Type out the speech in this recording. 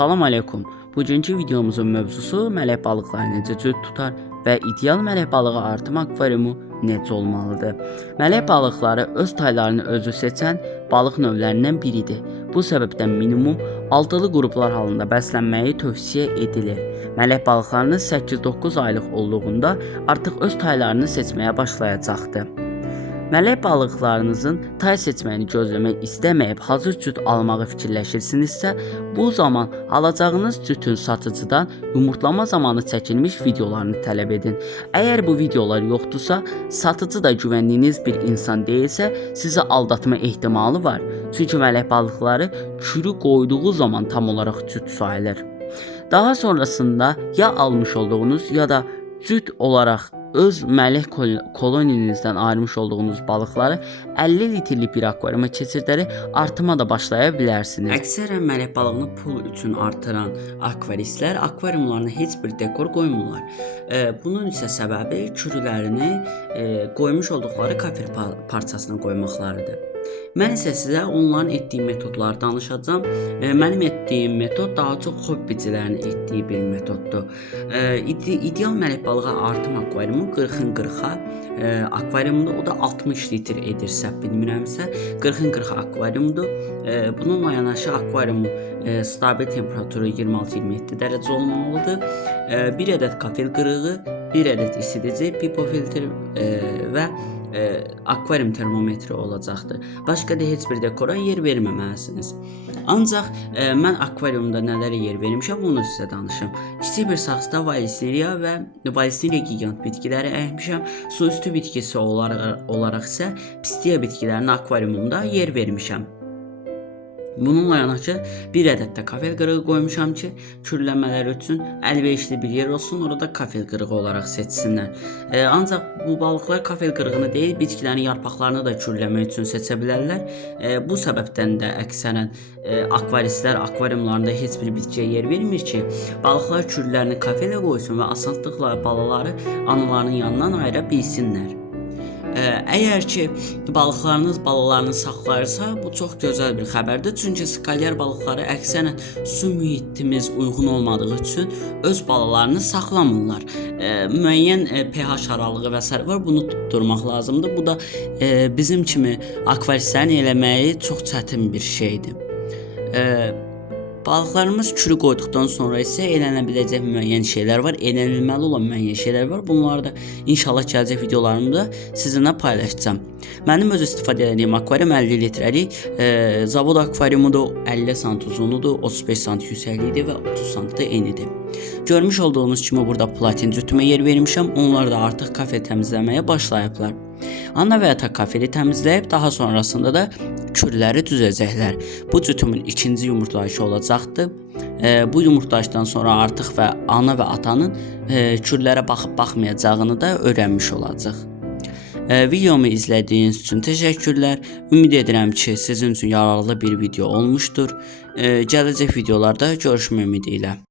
Salam aleykum. Bugünkü videomuzun mövzusu mələk balıqları necə cüt tutar və ideal mələk balığı artım akvariumu necə olmalıdır? Mələk balıqları öz taylarını özü seçən balıq növlərindən biridir. Bu səbəbdən minimum altılı qruplar halında bəslənməyi tövsiyə edilir. Mələk balıqlarınız 8-9 aylıq olduğunda artıq öz taylarını seçməyə başlayacaqdır. Mələk balıqlarınızın tay seçməyini gözləmək istəməyib hazır cüt almağı fikirləşirsinizsə, bu zaman alacağınız cütün satıcıdan yumurtlama zamanı çəkilmiş videolarını tələb edin. Əgər bu videolar yoxdursa, satıcı da güvəndiyiniz bir insan deyilsə, sizi aldatma ehtimalı var. Çünki mələk balıqları kürü qoyduğu zaman tam olaraq cüt sayılır. Daha sonrasında ya almış olduğunuz ya da cüt olaraq öz mələk koloninizdən ayırmış olduğunuz balıqları 50 litrlik bir akvariuma keçirdərək artıma da başlaya bilərsiniz. Əksərən mələk balığını pul üçün artıran akvaristlər akvariumlarına heç bir dekor qoymurlar. Bunun isə səbəbi kürülərini qoymuş olduqları kafer parçasına qoymaqlarıdır. Mən isə sizə onların etdiyi metodları danışacağam. Mənim etdiyim metod daha çox hobbicilərin etdiyi bir metoddur. İdeal mələk balığı artım akvariumu 40-ın 40-a akvariumda, o da 60 litr edir səhv bilmirəmsə, 40-ın 40 akvariumdur. Bununla yanaşı akvariumun stabil temperaturu 26-27 dərəcə olmalıdır. Bir ədəd kafel qırığı, bir ədəd isidici, pipo filtr və akvarium termometri olacaqdır. Başqa da heç bir dekora yer verməməlisiniz. Ancaq mən akvariumda nələrə yer vermişəm, onu sizə danışım. Kiçik bir saxsda Vallisneria və Vallisneria gigant bitkiləri əkmişəm. Su üstü bitkisi olaraq isə Pistia bitkilərini akvariumumda yer vermişəm. Bununla yanaşı bir ədəd də kafel qırığı qoymuşam ki, kürləmələr üçün əlverişli bir yer olsun, orada kafel qırığı olaraq seçsinlər. Ancaq bu balıqlar kafel qırığını deyil, bitkilərin yarpaqlarını da kürləmək üçün seçə bilərlər. Bu səbəbdən də əksərən akvaristlər akvariumlarında heç bir bitkiyə yer vermir ki, balıqlar kürlərini kafelə qoysun və asanlıqla balaları analarının yanından ayıra bilsinlər. Əgər ki balıqlarınız balalarını saxlayırsa, bu çox gözəl bir xəbərdir. Çünki skalyar balıqları əksərən su mühitimiz uyğun olmadığı üçün öz balalarını saxlamırlar. Müəyyən pH aralığı və s. var, bunu tutturmaq lazımdır. Bu da bizim kimi akvaristlərin eləməyi çox çətin bir şeydir. Balıqlarımız kürü qoyduqdan sonra isə elənə biləcək müəyyən şeylər var, elənilməli olan müəyyən şeylər var. Bunları da inşallah gələcək videolarımda sizinlə paylaşacağam. Mənim öz istifadə etdiyim akvarium 50 litrəlik zavod akvariumudur, 50 sant uzunudur, 35 sant yüksəkliyidir və 30 sant da enidir. Görmüş olduğunuz kimi burada platin cütümə yer vermişəm, onlar da artıq kafe təmizləməyə başlayıblar. Ana və ya ta kafeli təmizləyib, daha sonrasında da kürləri düzəcəklər. Bu cütümün ikinci yumurtlayışı olacaqdır. Bu yumurtlayışdan sonra artıq və ana və atanın kürlərə baxıb baxmayacağını da öyrənmiş olacaq. Videomu izlədiyiniz üçün təşəkkürlər. Ümid edirəm ki, sizin üçün yararlı bir video olmuşdur. Gələcək videolarda görüşmək ümidi ilə.